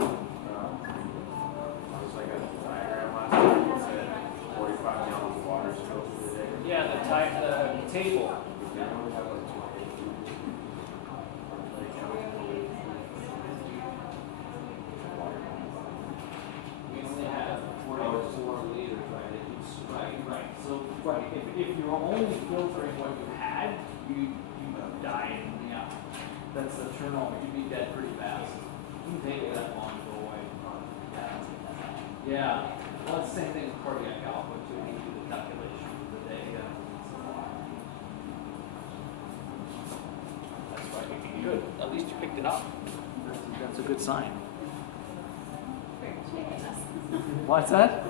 It's like a diagram last time. It said 45 gallons of water spilled through the day. Yeah, the table. Yeah, we have like 20. We only have 44 liters, right? Right. So, right, if you're only filtering what you had, you die. Yeah. That's the turnover. You'd be dead pretty fast. It wouldn't take you that long to go away. Yeah. Well, it's the same thing with cardiac output, too. You do the calculation of the day. That's right. Good. At least you picked it up. That's a good sign. What's that?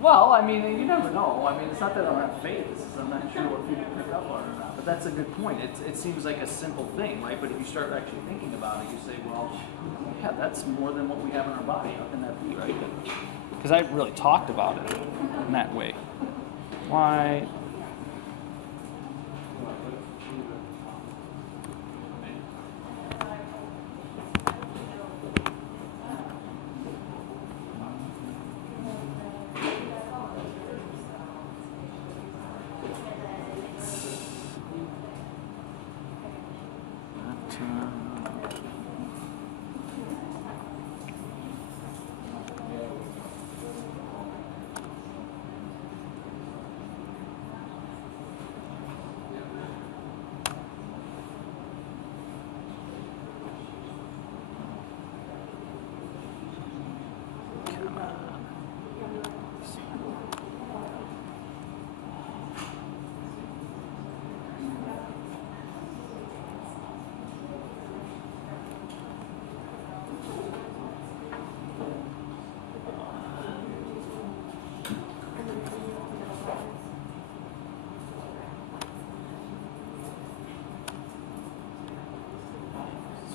Well, I mean, you never know. I mean, it's not that I don't have faith. It's just I'm not sure what people pick up on or not. But that's a good point. It seems like a simple thing, right? But if you start actually thinking about it, you say, well, yeah, that's more than what we have in our body. How can that be, right? Because I really talked about it in that way. Why?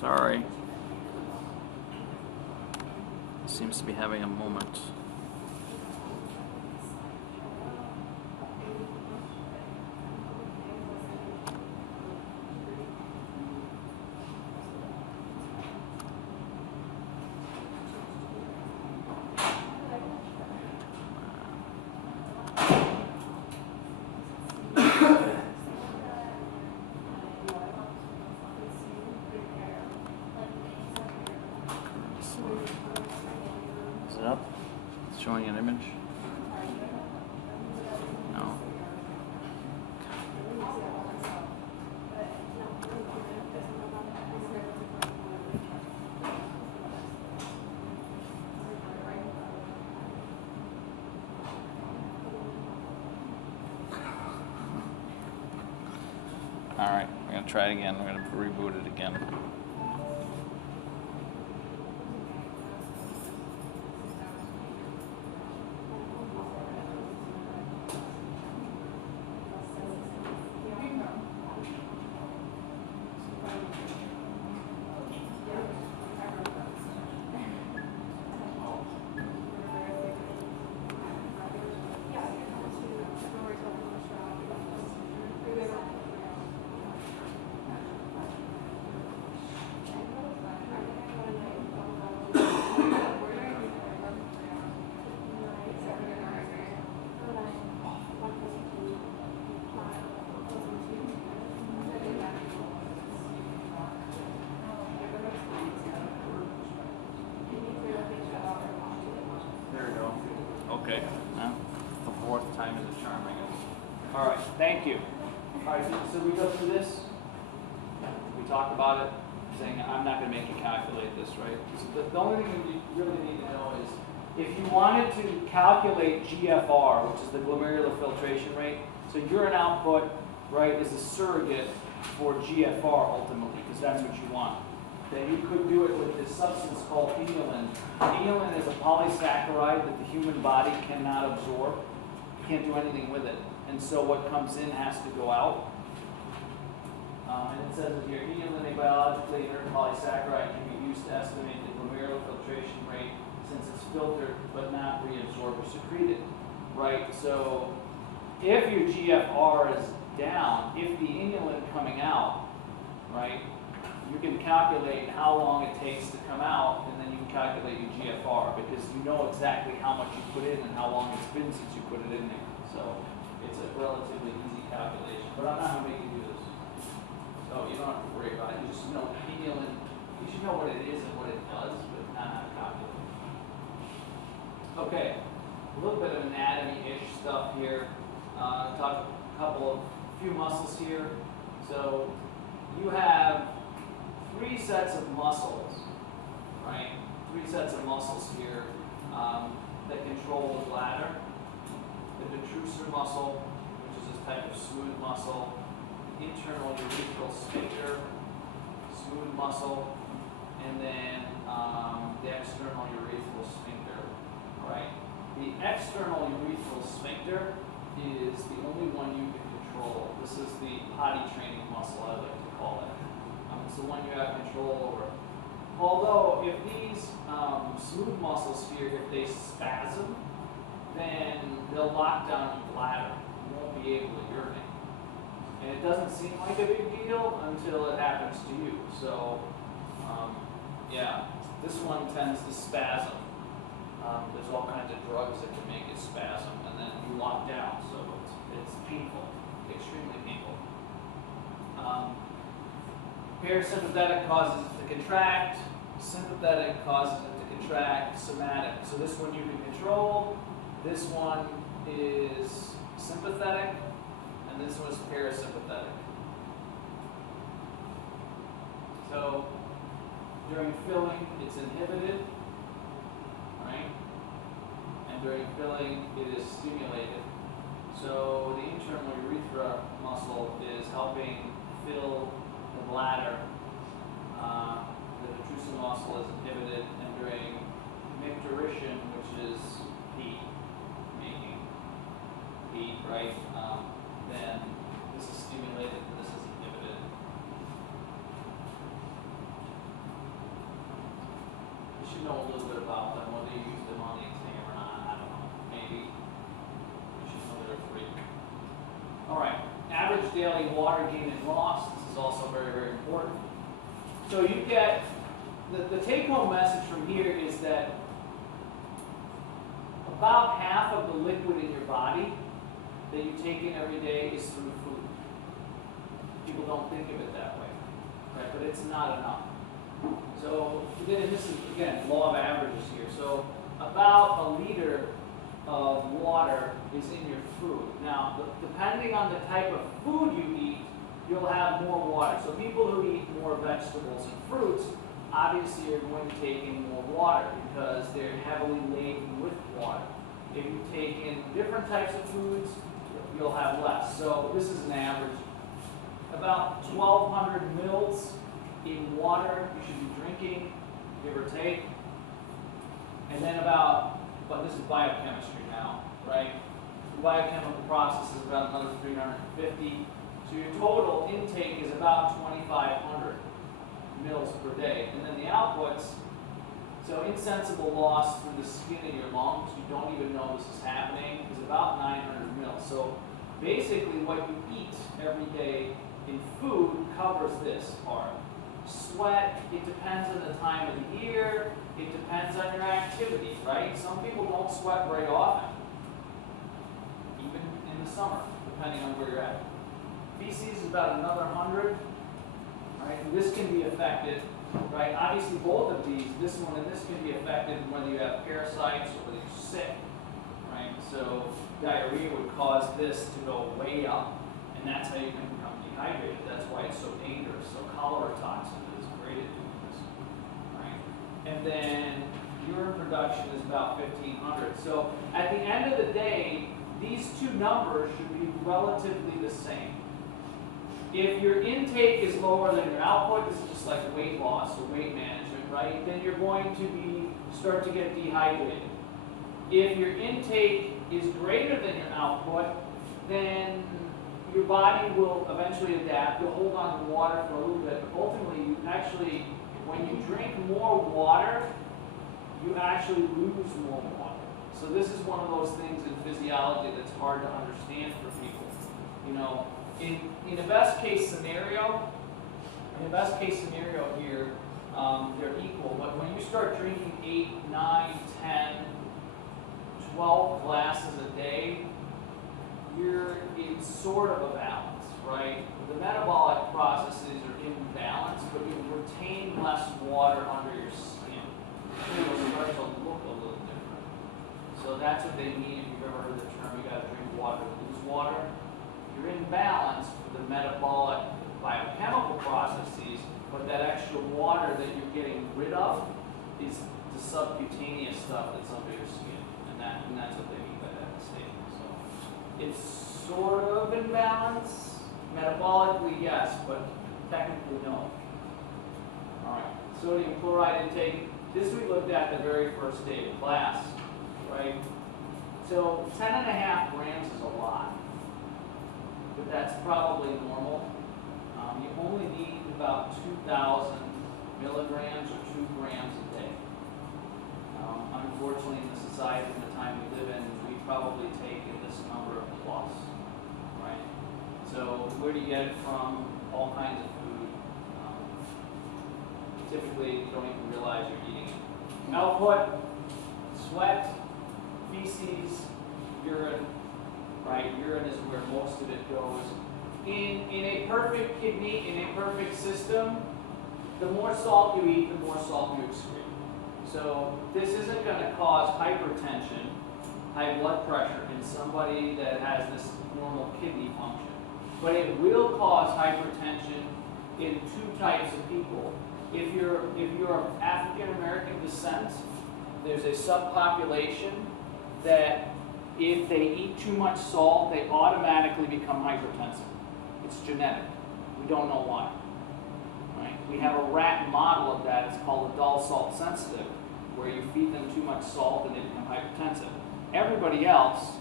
Sorry. Seems to be having a moment. Is it up? It's showing an image? No. All right, we're gonna try it again. We're gonna reboot it again. Okay. Now, the fourth time is a charm, I guess. All right. Thank you. All right. So we go through this. We talk about it, saying I'm not going to make you calculate this, right? So the only thing you really need to know is if you wanted to calculate GFR, which is the glomerular filtration rate, so urine output, right, is a surrogate for GFR ultimately, because that's what you want. Then you could do it with this substance called inulin. Inulin is a polysaccharide that the human body cannot absorb. You can't do anything with it. And so what comes in has to go out. And it says that your inulin, a biologically inert polysaccharide, can be used to estimate the glomerular filtration rate since it's filtered but not reabsorbed or secreted. Right? So if your GFR is down, if the inulin coming out, right, you can calculate how long it takes to come out, and then you can calculate your GFR because you know exactly how much you put in and how long it's been since you put it in there. So it's a relatively easy calculation, but I'm not going to make you do this. So you don't have to worry about it. You just know feeling. You should know what it is and what it does, but not how to calculate. Okay, a little bit of anatomy-ish stuff here. Talk a few muscles here. So you have 3 sets of muscles, right? 3 sets of muscles here that control the bladder. The detrusor muscle, which is this type of smooth muscle. Internal urethral sphincter, smooth muscle. And then the external urethral sphincter, all right? The external urethral sphincter is the only one you can control. This is the potty training muscle, I like to call it. It's the one you have control over. Although, if these smooth muscles here, if they spasm, then they'll lock down your bladder. You won't be able to urinate. And it doesn't seem like a big deal until it happens to you. So, yeah, this one tends to spasm. There's all kinds of drugs that can make it spasm, and then you lock down, so it's painful, extremely painful. Parasympathetic causes it to contract, sympathetic causes it to contract, somatic. So this one you can control, this one is sympathetic, and this one is parasympathetic. So during filling, it's inhibited, right? And during filling, it is stimulated. So the internal urethra muscle is helping fill the bladder. The detrusor muscle is inhibited, and during micturition, which is pee, making pee, right? Then this is stimulated and this is inhibited. You should know a little bit about them, whether you use them on the exam or not, I don't know. Maybe. You should know there are 3. All right, average daily water gain and loss. This is also very, very important. So you get, the take-home message from here is that about half of the liquid in your body that you take in every day is through food. People don't think of it that way, right? But it's not enough. So then this is, again, law of averages here. So about a liter of water is in your food. Now, depending on the type of food you eat, you'll have more water. So people who eat more vegetables and fruits, obviously are going to take in more water because they're heavily laden with water. If you take in different types of foods, you'll have less. So this is an average. About 1,200 mils in water you should be drinking, give or take. And then but this is biochemistry now, right? The biochemical process is about another 350. So your total intake is about 2,500 mils per day. And then the outputs, so insensible loss through the skin of your lungs, you don't even know this is happening, is about 900 mils. So basically what you eat every day in food covers this part. Sweat, it depends on the time of the year, it depends on your activity, right? Some people don't sweat very often, even in the summer, depending on where you're at. Feces is about another 100, right? And this can be affected, right? Obviously both of these, this one and this can be affected whether you have parasites or whether you're sick, right? So diarrhea would cause this to go way up, and that's how you can become dehydrated. That's why it's so dangerous. So cholera toxin is great at doing this, right? And then urine production is about 1,500. So at the end of the day, these two numbers should be relatively the same. If your intake is lower than your output, this is just like weight loss or weight management, right? Then you're going to start to get dehydrated. If your intake is greater than your output, then your body will eventually adapt. You'll hold on to water for a little bit, but ultimately, you actually, when you drink more water, you actually lose more water. So this is one of those things in physiology that's hard to understand for people. You know, in a best case scenario, In the best case scenario here, they're equal, but when you start drinking 8, 9, 10, 12 glasses a day, you're in sort of a balance, right? The metabolic processes are in balance, but you retain less water under your skin. It will start to look a little different. So that's what they mean if you've ever heard the term, you gotta drink water to lose water. You're in balance with the metabolic biochemical processes, but that extra water that you're getting rid of is the subcutaneous stuff that's under your skin. And that's what they mean by that statement. So it's sort of in balance. Metabolically, yes, but technically, no. All right, sodium chloride intake. This we looked at the very first day of class, right? So 10.5 grams is a lot, but that's probably normal. You only need about 2,000 milligrams or 2 grams a day. Unfortunately, in the society and the time we live in, we probably take this number plus, right? So where do you get it from? All kinds of food. Typically, you don't even realize you're eating it. Output, sweat, feces, urine, right? Urine is where most of it goes. In a perfect kidney, in a perfect system, the more salt you eat, the more salt you excrete. So this isn't going to cause hypertension, high blood pressure in somebody that has this normal kidney function. But it will cause hypertension in 2 types of people. If you're of African American descent, there's a subpopulation that if they eat too much salt, they automatically become hypertensive. It's genetic. We don't know why. Right? We have a rat model of that. It's called adult salt sensitive, where you feed them too much salt and they become hypertensive. Everybody else,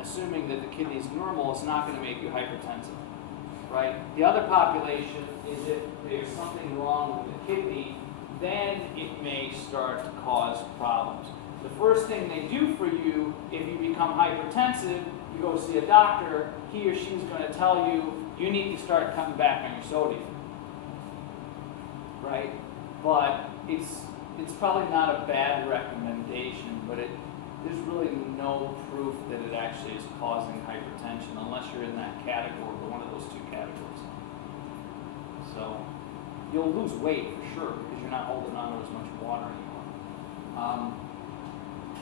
assuming that the kidney is normal, is not going to make you hypertensive. Right? The other population is if there's something wrong with the kidney, then it may start to cause problems. The first thing they do for you, if you become hypertensive, you go see a doctor, he or she's going to tell you, you need to start cutting back on your sodium. Right? But it's probably not a bad recommendation, but there's really no proof that it actually is causing hypertension unless you're in that category, or one of those 2 categories. So you'll lose weight for sure because you're not holding on to as much water anymore.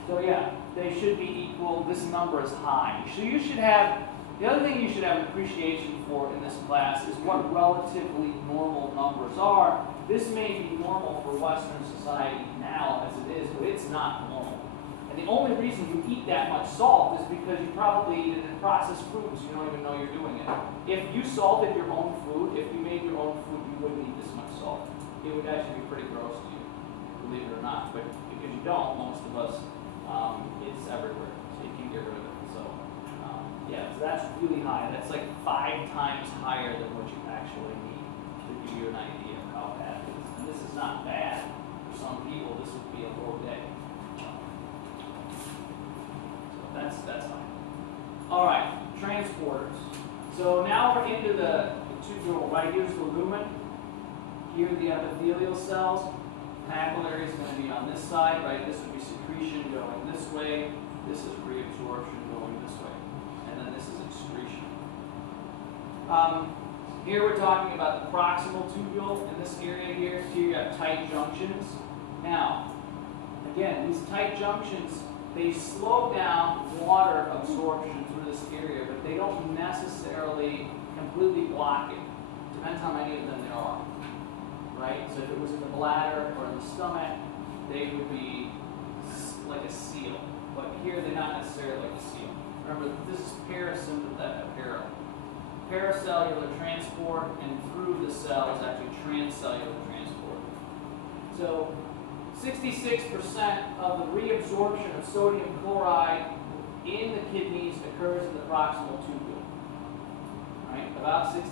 So yeah, they should be equal. This number is high. So you should have, the other thing you should have an appreciation for in this class is what relatively normal numbers are. This may be normal for Western society now as it is, but it's not normal. And the only reason you eat that much salt is because you probably eat it in processed foods. You don't even know you're doing it. If you salted your own food, if you made your own food, you wouldn't eat this much salt. It would actually be pretty gross to you, believe it or not. But because you don't, most of us, it's everywhere. So you can get rid of it. So yeah, so that's really high. That's like 5 times higher than what you actually need to give you an idea of how bad it is. And this is not bad. For some people, this would be a low day. That's fine. All right, transporters. So now we're into the tubule, right? Here's the lumen. Here are the epithelial cells. Papillary is going to be on this side, right? This would be secretion going this way. This is reabsorption going this way. And then this is excretion. Here we're talking about the proximal tubule in this area here. Here you have tight junctions. Now, again, these tight junctions, they slow down water absorption through this area, but they don't necessarily completely block it. Depends how many of them there are, right? So if it was in the bladder or in the stomach, they would be like a seal. But here they're not necessarily like a seal. Remember, this is parasympathetic, paracellular transport, and through the cell is actually transcellular transport. So 66% of the reabsorption of sodium chloride in the kidneys occurs in the proximal tubule. Right? About 66%.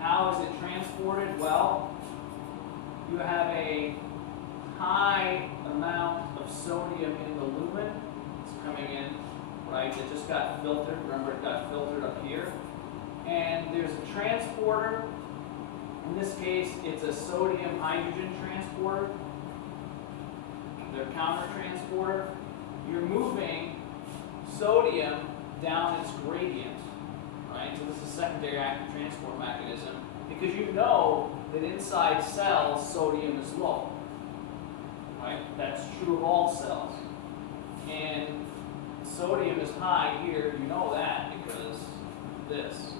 How is it transported? Well, you have a high amount of sodium in the lumen. It's coming in, right? It just got filtered. Remember, it got filtered up here. And there's a transporter, In this case, it's a sodium hydrogen transporter. Their counter transporter. You're moving sodium down its gradient, right? So this is a secondary active transport mechanism because you know that inside cells sodium is low, right? That's true of all cells. And sodium is high here, you know that because of this.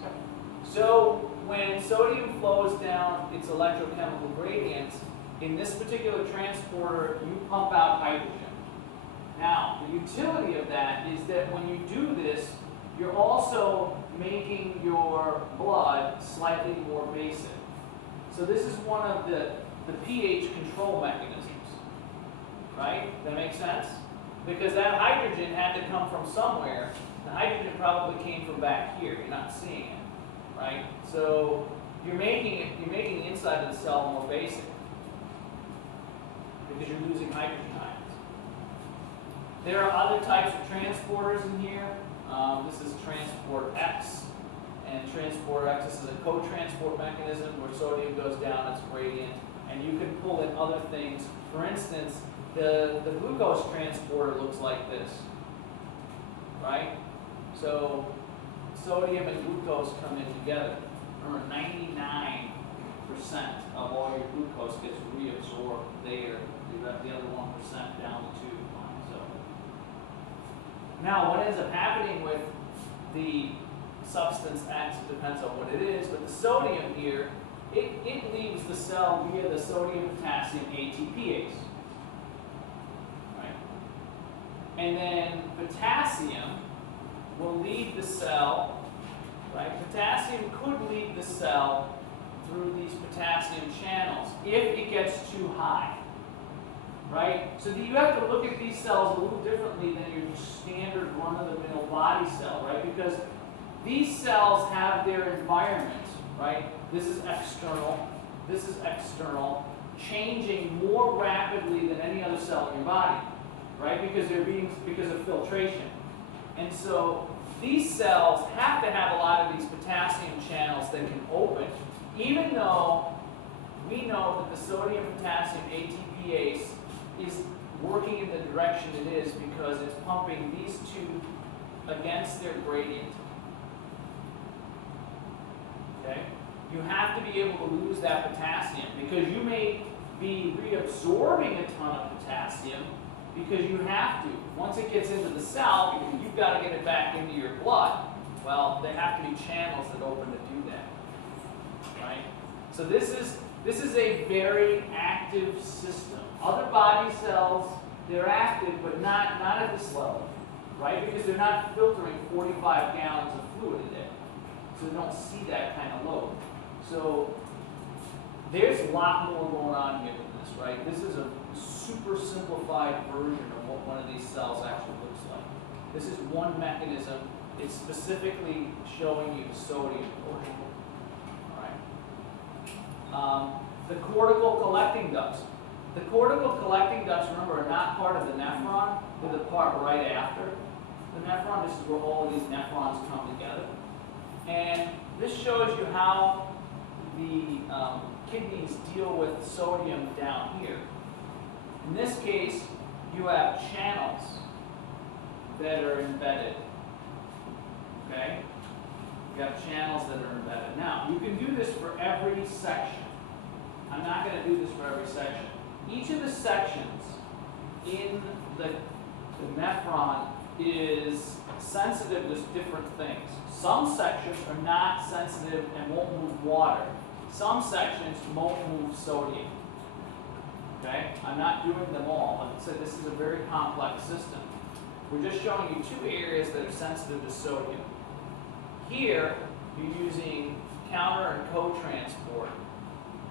So when sodium flows down its electrochemical gradient, in this particular transporter, you pump out hydrogen. Now, the utility of that is that when you do this, you're also making your blood slightly more basic. So this is one of the pH control mechanisms, right? That makes sense? Because that hydrogen had to come from somewhere. The hydrogen probably came from back here. You're not seeing it, right? So you're making the inside of the cell more basic because you're losing hydrogen ions. There are other types of transporters in here. This is transport X, and transport X is a co-transport mechanism where sodium goes down its gradient, and you can pull in other things. For instance, the glucose transporter looks like this, right? So sodium and glucose come in together. Remember, 99% of all your glucose gets reabsorbed there. You have the other 1% down the tube line. So now, what ends up happening with the substance X, it depends on what it is, but the sodium here, it leaves the cell via the sodium-potassium ATPase. Right? And then potassium will leave the cell, right? Potassium could leave the cell through these potassium channels if it gets too high. Right? So you have to look at these cells a little differently than your standard run-of-the-mill body cell, right? Because these cells have their environment, right? This is external, changing more rapidly than any other cell in your body, right? Because of filtration. And so these cells have to have a lot of these potassium channels that can open, even though we know that the sodium-potassium ATPase is working in the direction it is because it's pumping these two against their gradient. Okay? You have to be able to lose that potassium because you may be reabsorbing a ton of potassium because you have to. Once it gets into the cell, you've got to get it back into your blood. Well, there have to be channels that open to do that. Right? So this is a very active system. Other body cells, they're active, but not at this level, right? Because they're not filtering 45 gallons of fluid a day. So they don't see that kind of load. So there's a lot more going on here with this, right? This is a super simplified version of what one of these cells actually looks like. This is one mechanism. It's specifically showing you the sodium portion. All right. The cortical collecting ducts. The cortical collecting ducts, remember, are not part of the nephron. They're the part right after the nephron. This is where all of these nephrons come together. And this shows you how the kidneys deal with sodium down here. In this case, you have channels that are embedded. Okay? You have channels that are embedded. Now, you can do this for every section. I'm not going to do this for every section. Each of the sections in the nephron is sensitive to different things. Some sections are not sensitive and won't move water. Some sections won't move sodium. Okay? I'm not doing them all. Like I said, this is a very complex system. We're just showing you two areas that are sensitive to sodium. Here, you're using counter and co-transport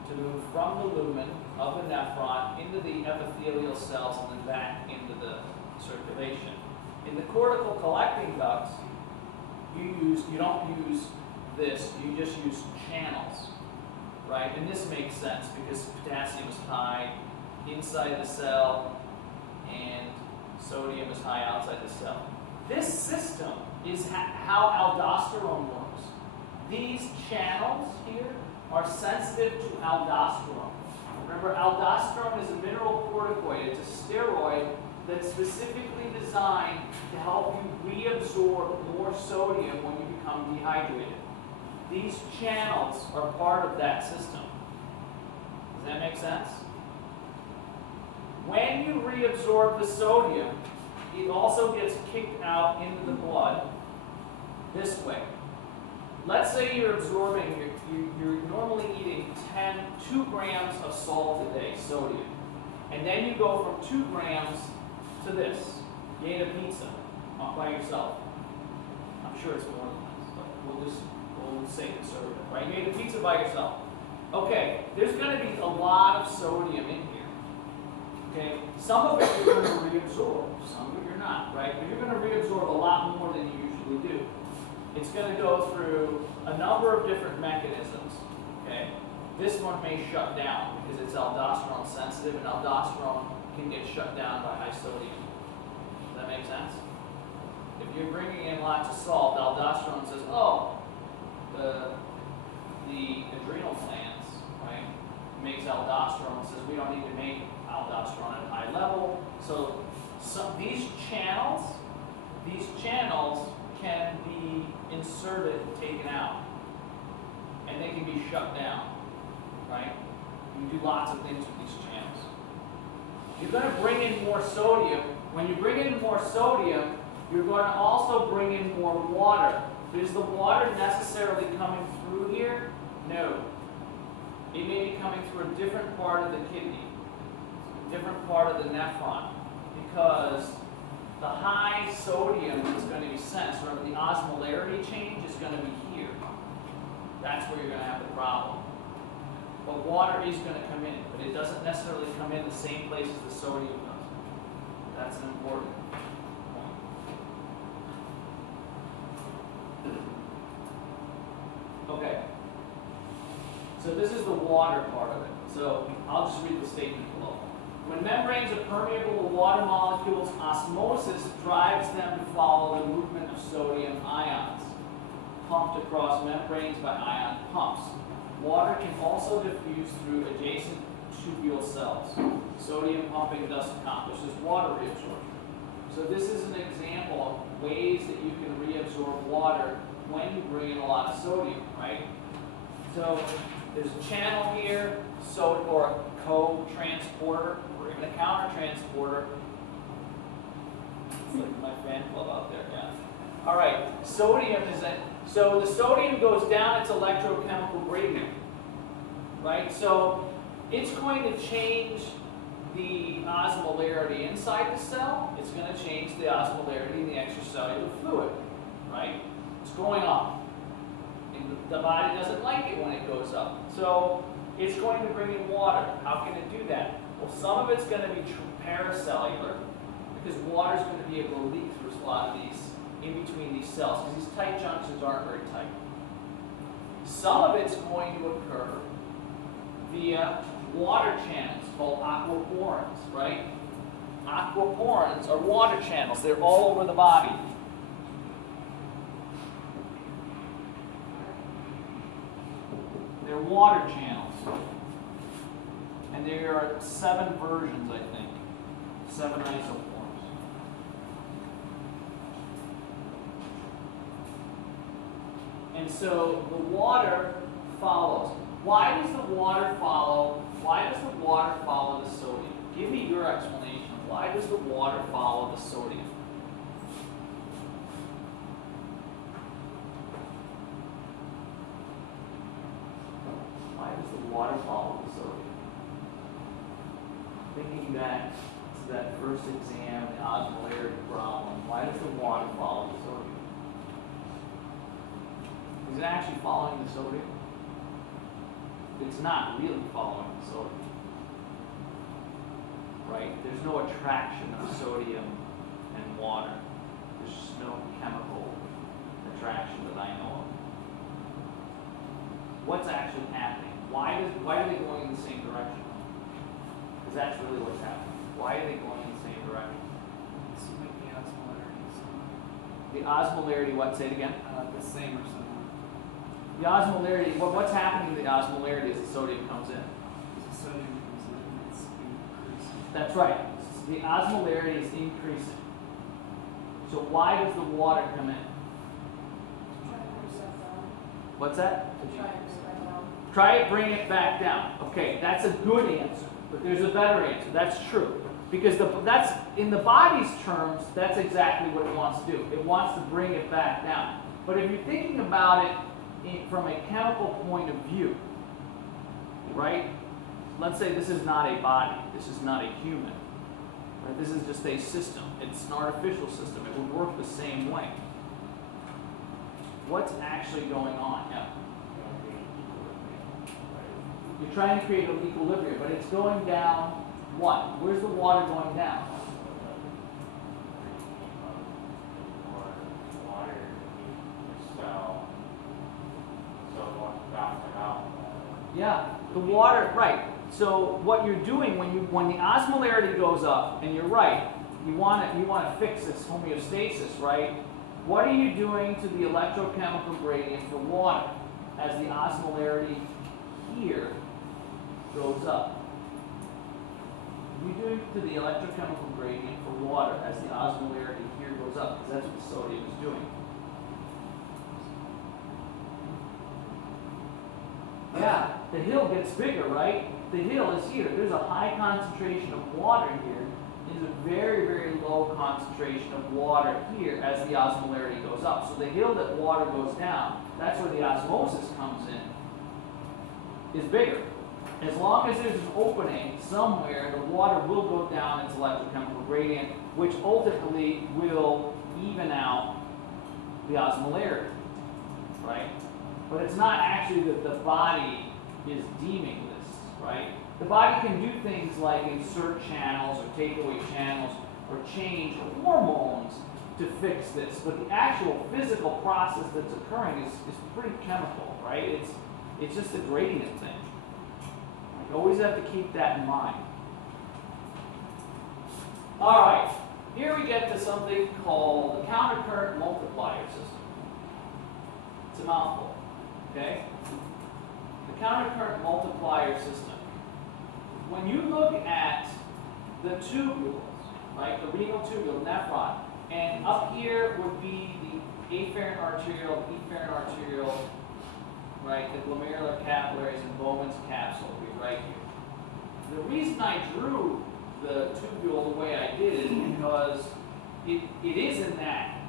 to move from the lumen of the nephron into the epithelial cells and then back into the circulation. In the cortical collecting ducts, you don't use this, you just use channels, right? And this makes sense because potassium is high inside the cell and sodium is high outside the cell. This system is how aldosterone works. These channels here are sensitive to aldosterone. Remember, aldosterone is a mineral corticoid. It's a steroid that's specifically designed to help you reabsorb more sodium when you become dehydrated. These channels are part of that system. Does that make sense? When you reabsorb the sodium, it also gets kicked out into the blood this way. Let's say you're absorbing, you're normally eating 2 grams of salt a day, sodium. And then you go from 2 grams to this. You ate a pizza by yourself. I'm sure it's more than this, but we'll say conservative, right? You ate a pizza by yourself. Okay, there's going to be a lot of sodium in here. Okay, some of it you're going to reabsorb, some of it you're not, right? But you're going to reabsorb a lot more than you usually do. It's going to go through a number of different mechanisms. Okay, this one may shut down because it's aldosterone sensitive, and aldosterone can get shut down by high sodium. Does that make sense? If you're bringing in lots of salt, aldosterone says, oh, the adrenal glands, right, makes aldosterone, says we don't need to make aldosterone at a high level. So these channels can be inserted, taken out, and they can be shut down, right? You can do lots of things with these channels. You're going to bring in more sodium. When you bring in more sodium, you're going to also bring in more water. Is the water necessarily coming through here? No. It may be coming through a different part of the kidney, a different part of the nephron, because the high sodium is going to be sensed. Remember, the osmolarity change is going to be here. That's where you're going to have the problem. But water is going to come in, but it doesn't necessarily come in the same place as the sodium does. That's an important point. Okay. So this is the water part of it. So I'll just read the statement below. When membranes are permeable with water molecules, osmosis drives them to follow the movement of sodium ions, pumped across membranes by ion pumps. Water can also diffuse through adjacent tubule cells. Sodium pumping thus accomplishes water reabsorption. So this is an example of ways that you can reabsorb water when you bring in a lot of sodium, right? So there's a channel here, or a co-transporter, or even a counter-transporter. It's like my fan club out there, yeah. All right, sodium is so the sodium goes down its electrochemical gradient, right? So it's going to change the osmolarity inside the cell. It's going to change the osmolarity in the extracellular fluid, right? It's going up. And the body doesn't like it when it goes up. So it's going to bring in water. How can it do that? Well, some of it's going to be paracellular, because water is going to be able to leak through a lot of these, in between these cells, because these tight junctions aren't very tight. Some of it's going to occur via water channels called aquaporins, right? Aquaporins are water channels. They're all over the body. They're water channels. And there are 7 versions, I think. 7 isoforms. And so the water follows. Why does the water follow? Why does the water follow the sodium? Give me your explanation. Why does the water follow the sodium? Why does the water follow the sodium? Thinking back to that first exam, the osmolarity problem, why does the water follow the sodium? Is it actually following the sodium? It's not really following the sodium. Right? There's no attraction of sodium and water. There's just no chemical attraction that I know of. What's actually happening? Why are they going in the same direction? Because that's really what's happening. Why are they going in the same direction? So make the osmolarity similar. The osmolarity, what? Say it again. The same or similar. The osmolarity, what's happening to the osmolarity as the sodium comes in? The sodium comes in, it's increasing. That's right. The osmolarity is increasing. So why does the water come in? What's that? Try it, bring it back down. Okay, that's a good answer, but there's a better answer. That's true. Because that's in the body's terms, that's exactly what it wants to do. It wants to bring it back down. But if you're thinking about it from a chemical point of view, right? Let's say this is not a body. This is not a human. Right? This is just a system. It's an artificial system. It would work the same way. What's actually going on? Yeah. You're trying to create an equilibrium, but it's going down what? Where's the water going down? Yeah, the water, right. So what you're doing when the osmolarity goes up, and you're right, you want to fix this homeostasis, right? What are you doing to the electrochemical gradient for water as the osmolarity here goes up? What are you doing to the electrochemical gradient for water as the osmolarity here goes up? Because that's what the sodium is doing. Yeah, the hill gets bigger, right? The hill is here. There's a high concentration of water here. There's a very, very low concentration of water here as the osmolarity goes up. So the hill that water goes down, that's where the osmosis comes in, is bigger. As long as there's an opening somewhere, the water will go down its electrochemical gradient, which ultimately will even out the osmolarity, right? But it's not actually that the body is deeming this, right? The body can do things like insert channels or take away channels or change hormones to fix this. But the actual physical process that's occurring is pretty chemical, right? It's just a gradient thing. You always have to keep that in mind. All right, here we get to something called the countercurrent multiplier system. It's a mouthful, okay? The countercurrent multiplier system. When you look at the tubules, right, the renal tubule, the nephron, and up here would be the afferent arteriole, efferent arteriole, right, the glomerular capillaries and Bowman's capsule would be right here. The reason I drew the tubule the way I did is because it is in that.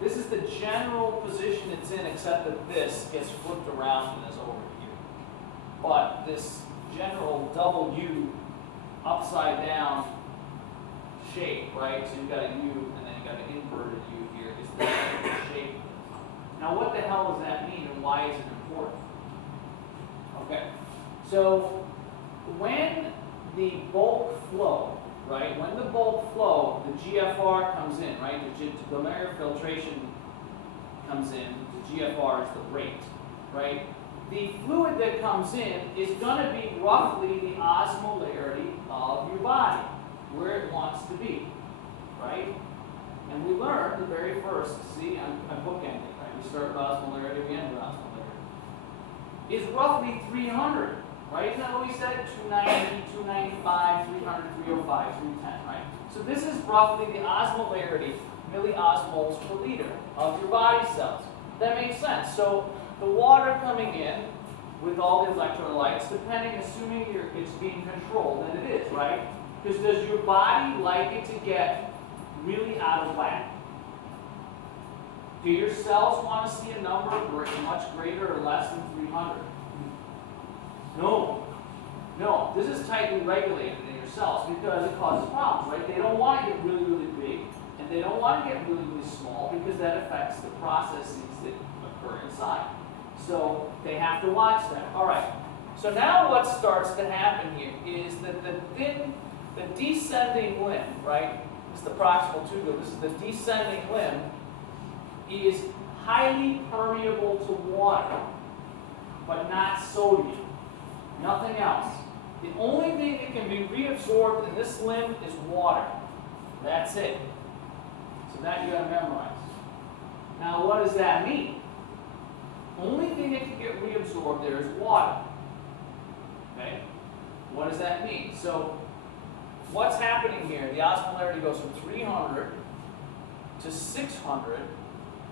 This is the general position it's in, except that this gets flipped around and is over here. But this general W upside down shape, right? So you've got a U and then you've got an inverted U here, is the shape. Now what the hell does that mean and why is it important? Okay, so when the bulk flow, right, when the bulk flow, the GFR comes in, right, the glomerular filtration comes in, the GFR is the rate, right? The fluid that comes in is going to be roughly the osmolarity of your body, where it wants to be, right? And we learned the very first, see, I'm bookending, right? We start with osmolarity, we end with osmolarity. Is roughly 300, right? Isn't that what we said? 290, 295, 300, 305, 310, right? So this is roughly the osmolarity, milliosmoles per liter of your body cells. That makes sense. So the water coming in with all the electrolytes, assuming it's being controlled, and it is, right? Because does your body like it to get really out of whack? Do your cells want to see a number much greater or less than 300? No. No. This is tightly regulated in your cells because it causes problems, right? They don't want to get really, really big, and they don't want to get really, really small because that affects the processes that occur inside. So they have to watch that. All right. So now what starts to happen here is that the descending limb, right? This is the proximal tubule. This is the descending limb is highly permeable to water, but not sodium. Nothing else. The only thing that can be reabsorbed in this limb is water. That's it. So that you got to memorize. Now, what does that mean? Only thing that can get reabsorbed there is water. Okay? What does that mean? So, what's happening here? The osmolarity goes from 300 to 600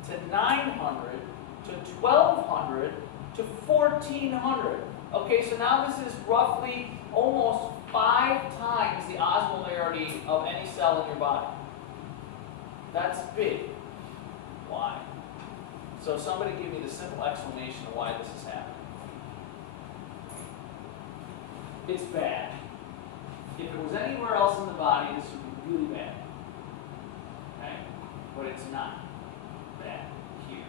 to 900 to 1200 to 1400. Okay, so now this is roughly almost 5 times the osmolarity of any cell in your body. That's big. Why? So somebody give me the simple explanation of why this is happening. It's bad. If it was anywhere else in the body, this would be really bad. Okay? But it's not bad here.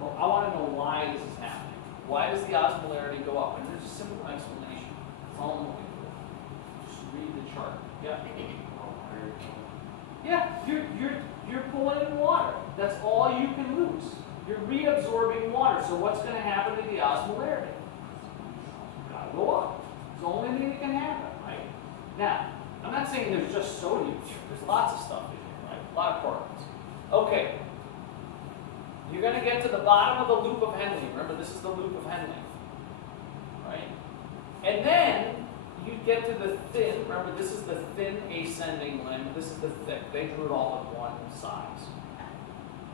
Well, I want to know why this is happening. Why does the osmolarity go up? And there's a simple explanation. That's all I'm looking for. Just read the chart. Yeah. Yeah, you're pulling in water. That's all you can lose. You're reabsorbing water. So what's going to happen to the osmolarity? It's got to go up. It's the only thing that can happen, right? Now, I'm not saying there's just sodium here. There's lots of stuff in here, right? A lot of particles. Okay. You're going to get to the bottom of the loop of Henle. Remember, this is the loop of Henle, right? And then you get to the thin. Remember, this is the thin ascending limb. This is the thick. They drew it all at one size.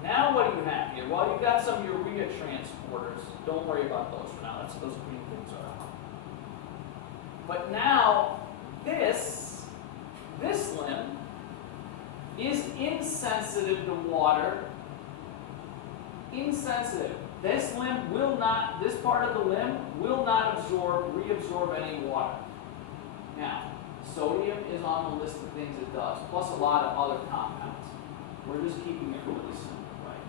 Now what do you have here? Well, you've got some urea transporters. Don't worry about those for now. That's what those green things are. But now, this limb is insensitive to water. Insensitive. This limb will not, this part of the limb will not reabsorb any water. Now, sodium is on the list of things it does, plus a lot of other compounds. We're just keeping it really simple, right?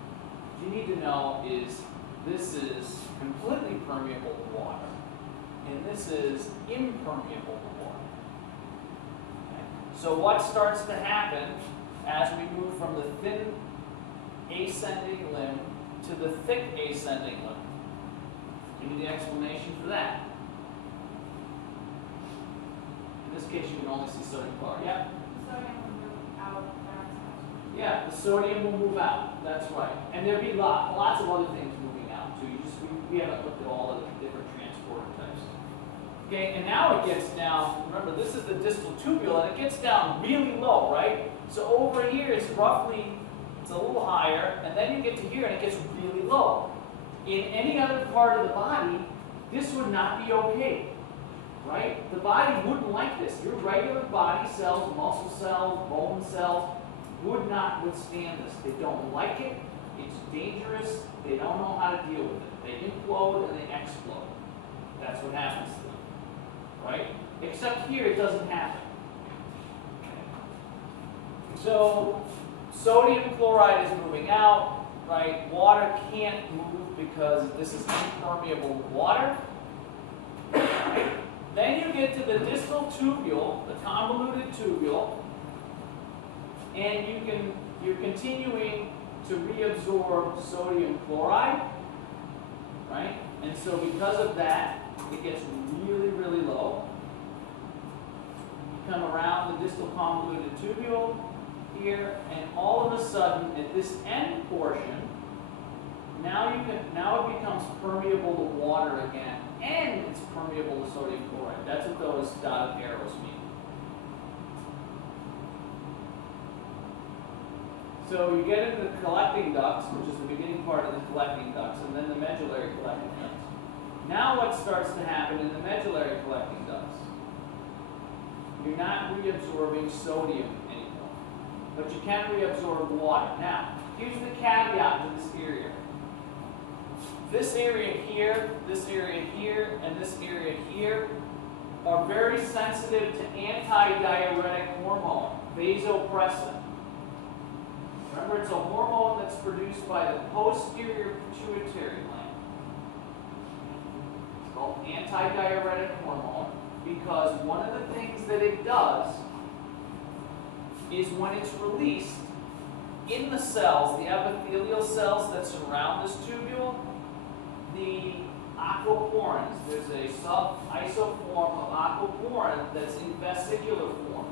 What you need to know is this is completely permeable to water, and this is impermeable to water. Okay? So what starts to happen as we move from the thin ascending limb to the thick ascending limb? Give me the explanation for that. In this case, you can only see sodium chloride. Yeah? Sodium will move out. Yeah, the sodium will move out. That's right. And there'll be lots of other things moving out too. We haven't looked at all of the different transporter types. Okay, and now it gets down. Remember, this is the distal tubule, and it gets down really low, right? So over here, it's a little higher, and then you get to here, and it gets really low. In any other part of the body, this would not be okay. Right? The body wouldn't like this. Your regular body cells, muscle cells, bone cells, would not withstand this. They don't like it. It's dangerous. They don't know how to deal with it. They implode and they explode. That's what happens to them. Right? Except here, it doesn't happen. So, sodium chloride is moving out. Right? Water can't move because this is impermeable water. Right? Then you get to the distal tubule, the convoluted tubule, and you're continuing to reabsorb sodium chloride, right? And so because of that, it gets really, really low. You come around the distal convoluted tubule here, and all of a sudden, at this end portion, now it becomes permeable to water again, and it's permeable to sodium chloride. That's what those dotted arrows mean. So you get into the collecting ducts, which is the beginning part of the collecting ducts, and then the medullary collecting ducts. Now what starts to happen in the medullary collecting ducts? You're not reabsorbing sodium anymore, but you can reabsorb water. Now, here's the caveat to this area. This area here, and this area here are very sensitive to antidiuretic hormone, vasopressin. Remember, it's a hormone that's produced by the posterior pituitary gland. It's called antidiuretic hormone because one of the things that it does is when it's released in the cells, the epithelial cells that surround this tubule, the aquaporins. There's a sub-isoform of aquaporin that's in vesicular form.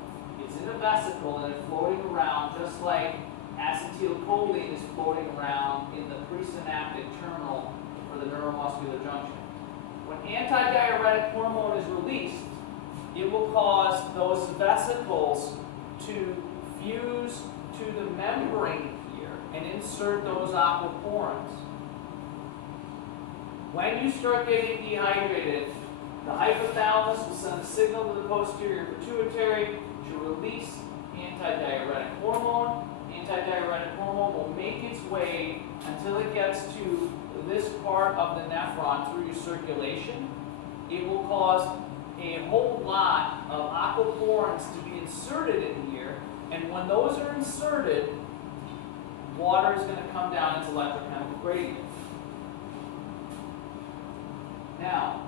It's in a vesicle and it's floating around just like acetylcholine is floating around in the presynaptic terminal for the neuromuscular junction. When antidiuretic hormone is released, it will cause those vesicles to fuse to the membrane here and insert those aquaporins. When you start getting dehydrated, the hypothalamus will send a signal to the posterior pituitary to release antidiuretic hormone. Antidiuretic hormone will make its way until it gets to this part of the nephron through your circulation. It will cause a whole lot of aquaporins to be inserted in here, and when those are inserted, water is going to come down its electrochemical gradient. Now,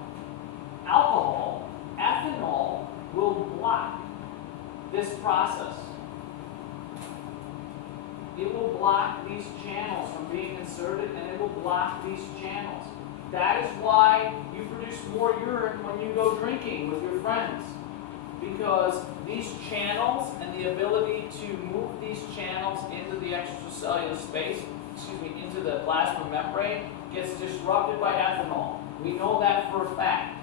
alcohol, ethanol, will block this process. It will block these channels from being inserted, and it will block these channels. That is why you produce more urine when you go drinking with your friends. Because these channels and the ability to move these channels into the extracellular space, into the plasma membrane, gets disrupted by ethanol. We know that for a fact.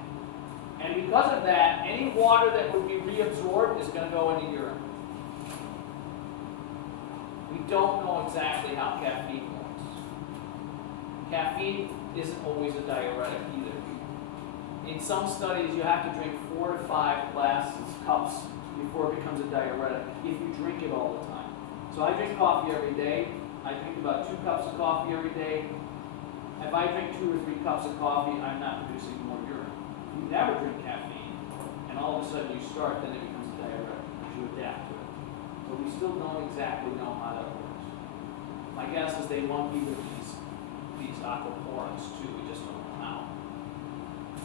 And because of that, any water that would be reabsorbed is going to go into urine. We don't know exactly how caffeine works. Caffeine isn't always a diuretic either. In some studies, you have to drink 4 to 5 cups before it becomes a diuretic, if you drink it all the time. So I drink coffee every day. I drink about 2 cups of coffee every day. If I drink 2 or 3 cups of coffee, I'm not producing more urine. You never drink caffeine, and all of a sudden you start, then it becomes a diuretic because you adapt to it. But we still don't exactly know how that works. My guess is they lump you with these aquaporins too. We just don't know how.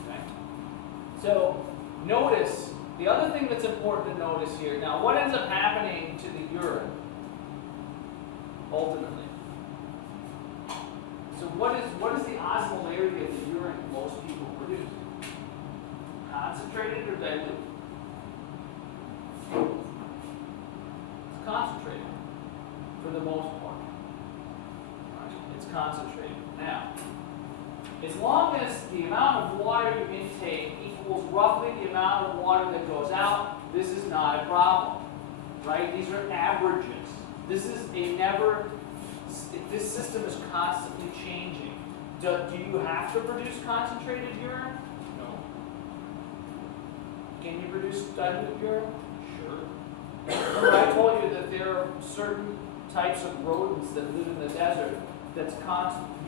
Okay. So notice the other thing that's important to notice here. Now, what ends up happening to the urine ultimately? So what is the osmolarity of the urine most people produce? Concentrated or dilute? It's concentrated for the most part. It's concentrated. Now, as long as the amount of water you intake equals roughly the amount of water that goes out, this is not a problem, right? These are averages. This system is constantly changing. Do you have to produce concentrated urine? No. Can you produce dilute urine? Sure. Remember I told you that there are certain types of rodents that live in the desert that's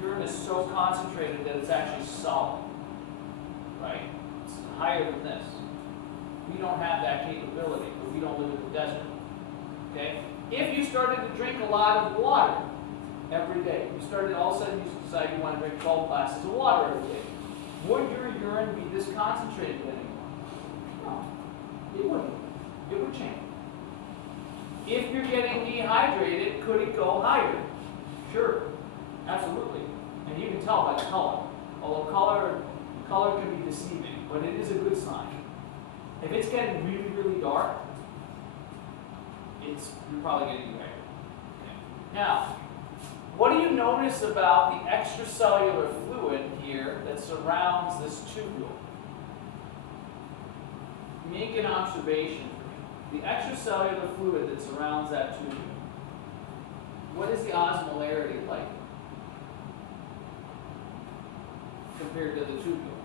urine is so concentrated that it's actually solid, right? It's higher than this. We don't have that capability, but we don't live in the desert, okay? If you started to drink a lot of water every day, you started all of a sudden you decide you want to drink 12 glasses of water every day, would your urine be this concentrated anymore? No, it wouldn't. It would change. If you're getting dehydrated, could it go higher? Sure. Absolutely. And you can tell by the color. Although color can be deceiving, but it is a good sign. If it's getting really, really dark, you're probably getting dehydrated. Okay. Now, what do you notice about the extracellular fluid here that surrounds this tubule? Make an observation for me. The extracellular fluid that surrounds that tubule. What is the osmolarity like compared to the tubule?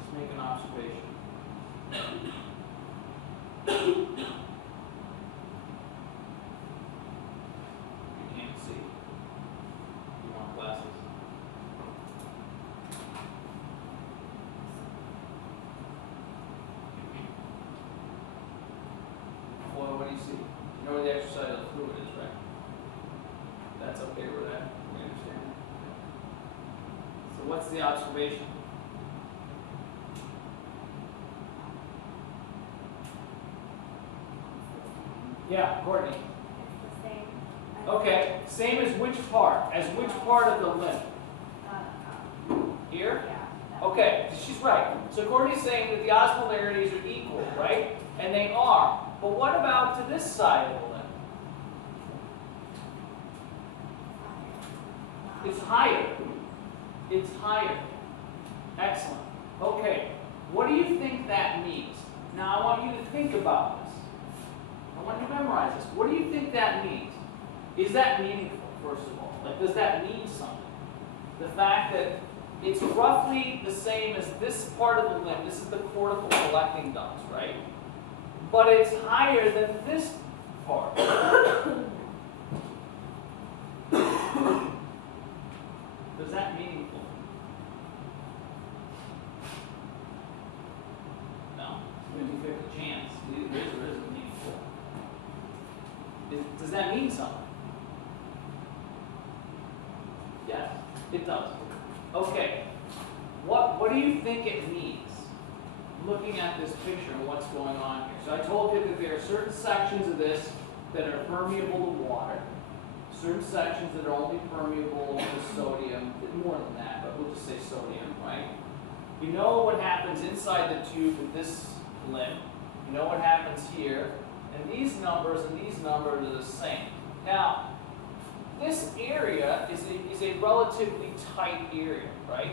Just make an observation. You can't see. You want glasses? Well, what do you see? You know where the extracellular fluid is, right? That's okay with that? We understand that? So what's the observation? Yeah, Courtney. It's the same. Okay, same as which part? As which part of the limb? Here? Yeah. Okay, she's right. So Courtney's saying that the osmolarities are equal, right? And they are. But what about to this side of the limb? It's higher. It's higher. Excellent. Okay. What do you think that means? Now I want you to think about this. I want you to memorize this. What do you think that means? Is that meaningful, first of all? Like, does that mean something? The fact that it's roughly the same as this part of the limb. This is the cortical collecting ducts, right? But it's higher than this part. Is that meaningful? No. 50-50 chance. It is or isn't meaningful. Does that mean something? Yes, it does. Okay. What do you think it means? Looking at this picture and what's going on here. So I told you that there are certain sections of this that are permeable to water. Certain sections that are only permeable to sodium, more than that, but we'll just say sodium, right? You know what happens inside the tube with this limb. You know what happens here. And these numbers are the same. Now, this area is a relatively tight area, right?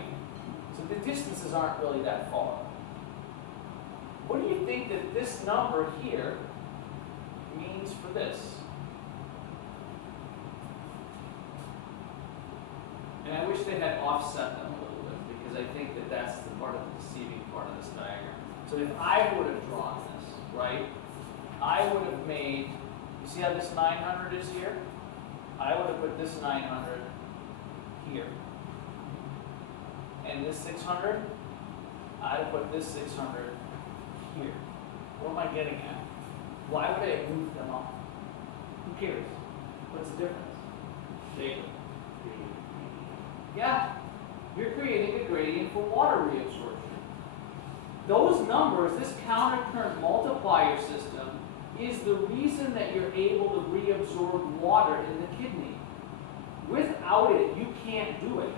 So the distances aren't really that far. What do you think that this number here means for this? And I wish they had offset them a little bit, because I think that that's the part of the deceiving part of this diagram. So if I would have drawn this, right, I would have made, you see how this 900 is here? I would have put this 900 here. And this 600, I'd have put this 600 here. What am I getting at? Why would I move them up? Who cares? What's the difference? Jacob. Yeah, you're creating a gradient for water reabsorption. Those numbers, this counter-current multiplier system, is the reason that you're able to reabsorb water in the kidney. Without it, you can't do it.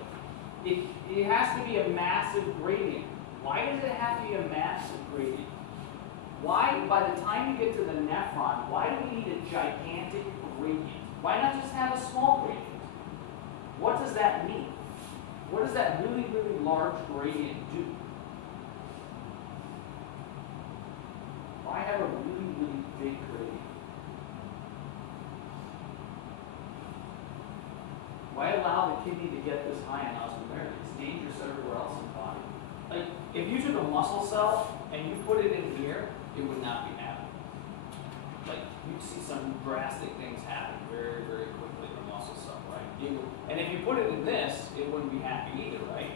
It has to be a massive gradient. Why does it have to be a massive gradient? Why, by the time you get to the nephron, why do we need a gigantic gradient? Why not just have a small gradient? What does that mean? What does that really, really large gradient do? Why have a really, really big gradient? Why allow the kidney to get this high in osmolarity? It's dangerous everywhere else in the body. Like, if you took a muscle cell and you put it in here, it would not be happening. Like, you'd see some drastic things happen very, very quickly in a muscle cell, right? And if you put it in this, it wouldn't be happy either, right?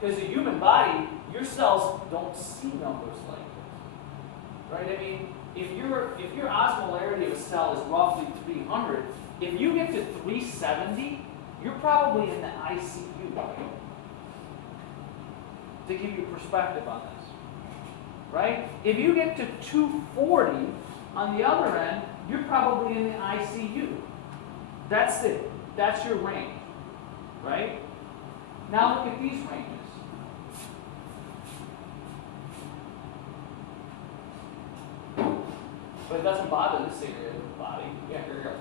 Because the human body, your cells don't see numbers like this, right? I mean, if your osmolarity of a cell is roughly 300, if you get to 370, you're probably in the ICU, right? To give you perspective on this, right? If you get to 240 on the other end, you're probably in the ICU. That's it. That's your range, right? Now look at these ranges. But it doesn't bother this area of the body. Yeah, here we go.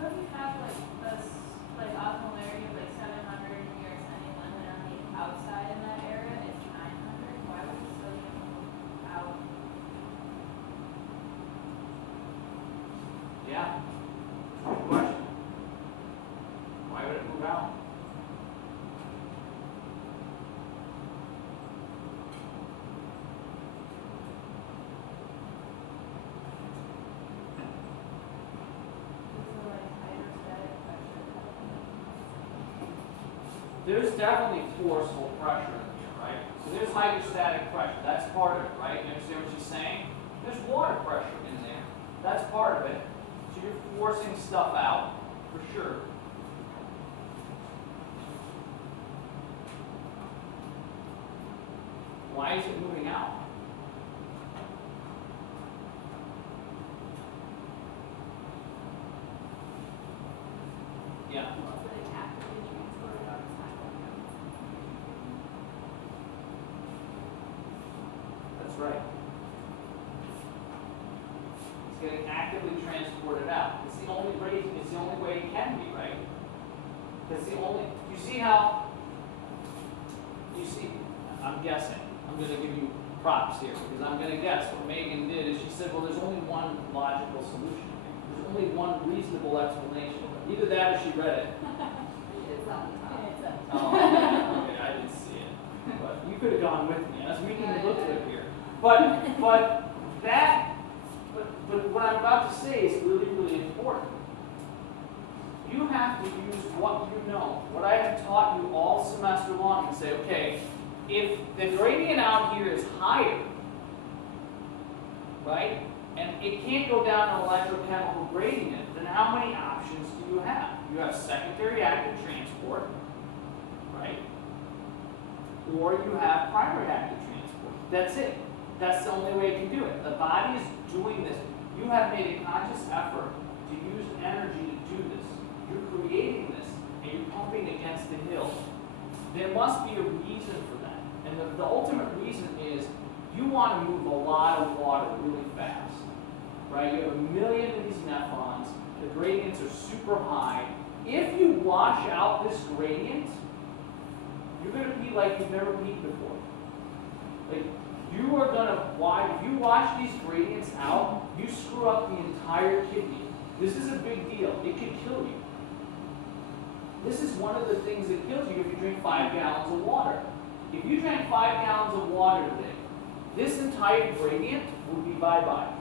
So if you have like osmolarity of like 700 and you're sending limit on the outside in that area, it's 900. Why would the sodium move out? Yeah. Good question. Why would it move out? There's definitely forceful pressure in here, right? So there's hydrostatic pressure. That's part of it, right? You understand what she's saying? There's water pressure in there. That's part of it. So you're forcing stuff out, for sure. Why is it moving out? Yeah. So they actively transport it out of time. That's right. It's getting actively transported out. It's the only way it can be, right? That's the only, you see how, you see, I'm guessing, I'm going to give you props here, because I'm going to guess what Megan did is she said, well, there's only one logical solution. There's only one reasonable explanation. Either that or she read it. It's on the top. It's up. Oh, okay, I didn't see it. But you could have gone with me. As we can look at it here. But what I'm about to say is really, really important. You have to use what you know. What I have taught you all semester long and say, okay, if the gradient out here is higher, right, and it can't go down an electrochemical gradient, then how many options do you have? You have secondary active transport, right? Or you have primary active transport. That's it. That's the only way you can do it. The body is doing this. You have made a conscious effort to use energy to do this. You're creating this, and you're pumping against the hill. There must be a reason for that. And the ultimate reason is you want to move a lot of water really fast. Right? You have 1 million of these nephrons. The gradients are super high. If you wash out this gradient, you're going to be like you've never peed before. Like, you are going to, if you wash these gradients out, you screw up the entire kidney. This is a big deal. It could kill you. This is one of the things that kills you if you drink 5 gallons of water. If you drank 5 gallons of water today, this entire gradient would be bye-bye.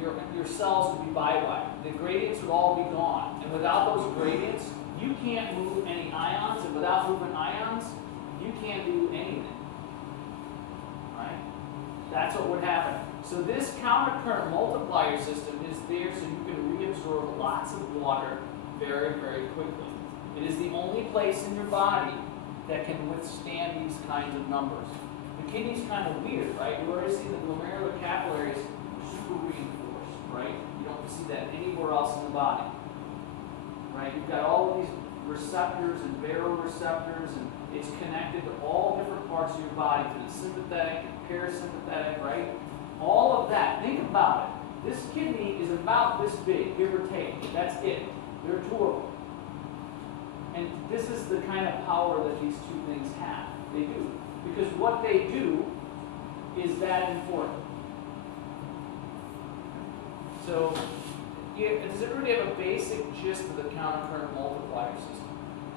Your cells would be bye-bye. The gradients would all be gone. And without those gradients, you can't move any ions. And without moving ions, you can't do anything. Right? That's what would happen. So this countercurrent multiplier system is there so you can reabsorb lots of water very, very quickly. It is the only place in your body that can withstand these kinds of numbers. The kidney's kind of weird, right? You already see the glomerular capillaries super reinforced, right? You don't see that anywhere else in the body, right? You've got all of these receptors and baroreceptors, and it's connected to all different parts of your body, to the sympathetic and parasympathetic, right? All of that. Think about it. This kidney is about this big, give or take. That's it. There are 2 of them. And this is the kind of power that these 2 things have. They do. Because what they do is that important. So, does everybody have a basic gist of the countercurrent multiplier system?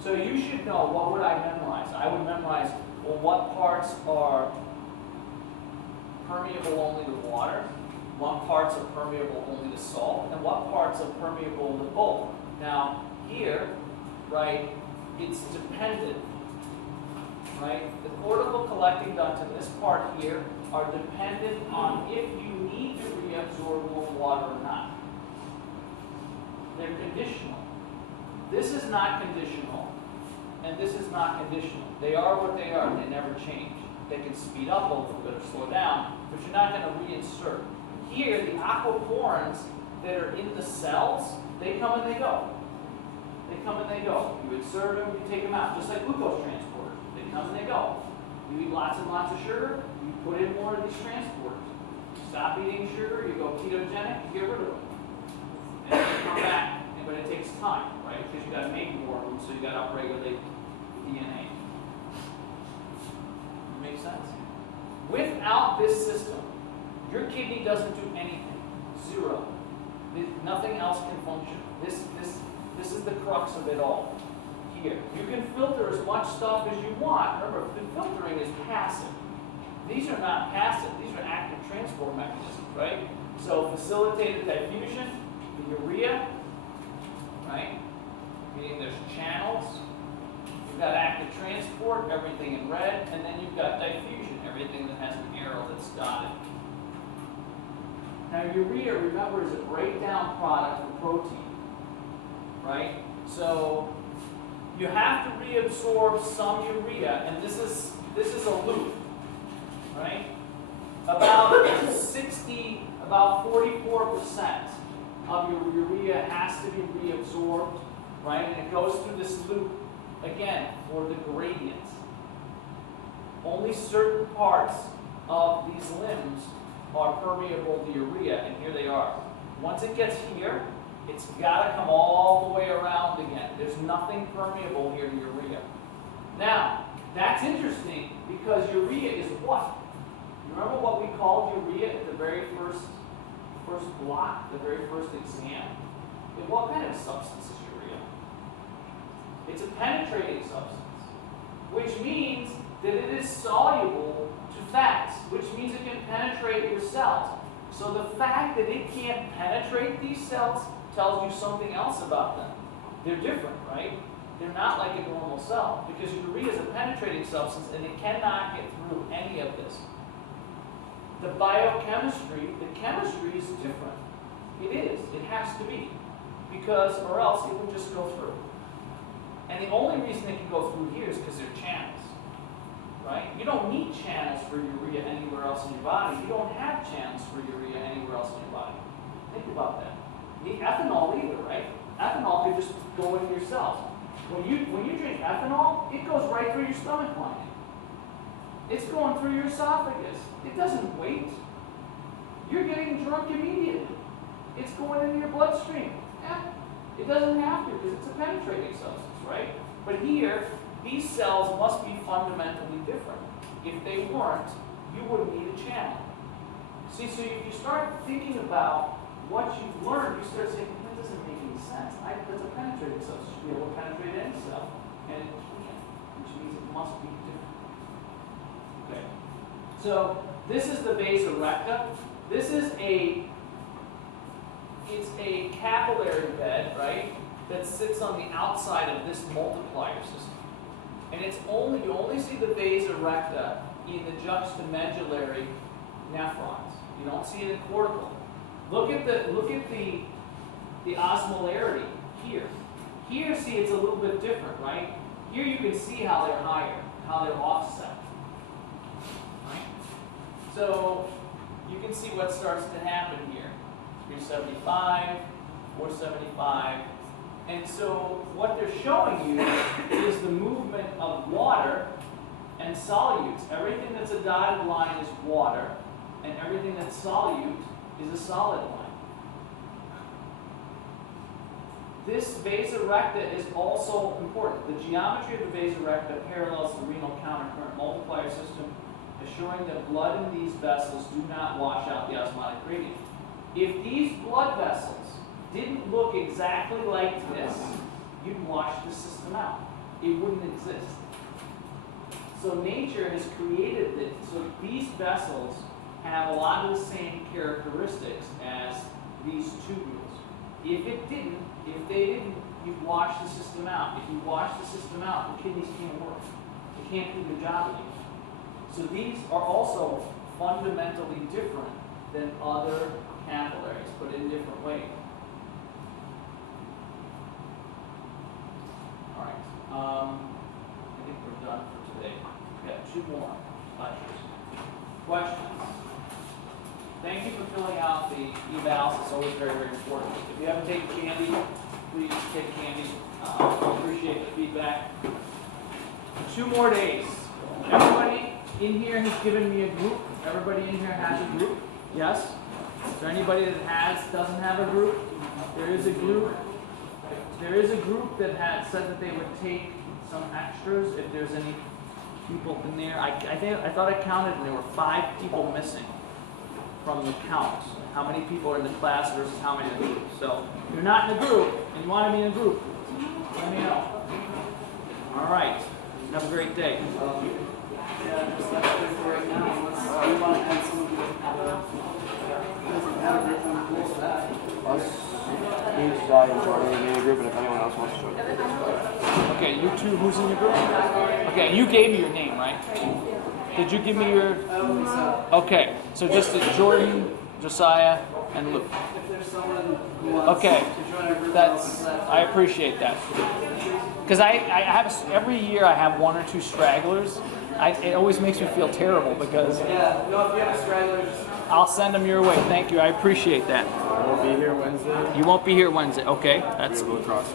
So you should know, what would I memorize? I would memorize, well, what parts are permeable only to water, what parts are permeable only to salt, and what parts are permeable to both. Now, here, right, it's dependent, right? The cortical collecting ducts in this part here are dependent on if you need to reabsorb more water or not. They're conditional. This is not conditional, and this is not conditional. They are what they are, and they never change. They can speed up a little bit or slow down, but you're not going to reinsert. Here, the aquaporins that are in the cells, they come and they go. They come and they go. You insert them, you take them out, just like glucose transporters. They come and they go. You eat lots and lots of sugar, you put in more of these transporters. Stop eating sugar, you go ketogenic, you get rid of them. And they come back, but it takes time, right? Because you got to make more of them, so you got to upregulate DNA. Make sense? Without this system, your kidney doesn't do anything. 0. Nothing else can function. This is the crux of it all. Here, you can filter as much stuff as you want. Remember, the filtering is passive. These are not passive. These are active transport mechanisms, right? So facilitated diffusion, the urea, right? Meaning there's channels. You've got active transport, everything in red, and then you've got diffusion, everything that has an arrow that's dotted. Now urea, remember, is a breakdown product of protein, right? So you have to reabsorb some urea, and this is a loop, right? About 44% of your urea has to be reabsorbed, right? And it goes through this loop again for the gradient. Only certain parts of these limbs are permeable to urea, and here they are. Once it gets here, It's got to come all the way around again. There's nothing permeable here to urea. Now, that's interesting because urea is what? You remember what we called urea at the very first block, the very first exam? What kind of substance is urea? It's a penetrating substance, which means that it is soluble to fats, which means it can penetrate your cells. So the fact that it can't penetrate these cells tells you something else about them. They're different, right? They're not like a normal cell, because urea is a penetrating substance and it cannot get through any of this. The biochemistry, the chemistry is different. It is. It has to be. Because, or else it will just go through. And the only reason it can go through here is because they're channels. Right? You don't need channels for urea anywhere else in your body. You don't have channels for urea anywhere else in your body. Think about that. The ethanol either, right? Ethanol could just go into your cells. When you drink ethanol, it goes right through your stomach lining. It's going through your esophagus. It doesn't wait. You're getting drunk immediately. It's going into your bloodstream. Yeah, it doesn't have to because it's a penetrating substance, right? But here, these cells must be fundamentally different. If they weren't, you wouldn't need a channel. See, so if you start thinking about what you've learned, you start saying, that doesn't make any sense. That's a penetrating substance. You should be able to penetrate any cell. And it can't, which means it must be different. Okay. So this is the vasa recta. This is it's a capillary bed, right, that sits on the outside of this multiplier system. And it's you only see the vasa recta in the juxtamedullary nephrons. You don't see it in cortical. Look at the osmolarity here. Here, see, it's a little bit different, right? Here you can see how they're higher, how they're offset. Right? So you can see what starts to happen here. 375, 475. And so what they're showing you is the movement of water and solutes. Everything that's a dotted line is water, and everything that's solute is a solid line. This vasa recta is also important. The geometry of the vasa recta parallels the renal countercurrent multiplier system, assuring that blood in these vessels do not wash out the osmotic gradient. If these blood vessels didn't look exactly like this, you'd wash the system out. It wouldn't exist. So nature has created this. So these vessels have a lot of the same characteristics as these tubules. If they didn't, you'd wash the system out. If you wash the system out, the kidneys can't work. They can't do their job anymore. So these are also fundamentally different than other capillaries, but in different ways. All right. I think we're done for today. We got 2 more lectures. Questions? Thank you for filling out the evals. It's always very, very important. If you haven't taken candy, please take candy. Appreciate the feedback. 2 more days. Everybody in here has given me a group. Everybody in here has a group. Yes? Is there anybody that doesn't have a group? There is a group. There is a group that had said that they would take some extras if there's any people in there. I thought I counted and there were 5 people missing from the count. How many people are in the class versus how many in the group. So if you're not in a group and you want to be in a group, let me know. All right. Have a great day. Yeah, just that's good for right now. Unless we want to add some of doesn't have a group, I'm cool with that. Us, me, Jai, and Jordan will be in a group, and if anyone else wants to join. Okay, you 2, who's in your group? Okay, you gave me your name, right? Did you give me your... I don't think so. Okay, so just Jordan, Josiah, and Luke. If there's someone who wants Okay, to join our group, I appreciate that. Because I have, every year I have 1 or 2 stragglers. It always makes me feel terrible because... Yeah, no, if you have a straggler, just... I'll send them your way. Thank you. I appreciate that. I won't be here Wednesday. You won't be here Wednesday. Okay, that's... We'll cross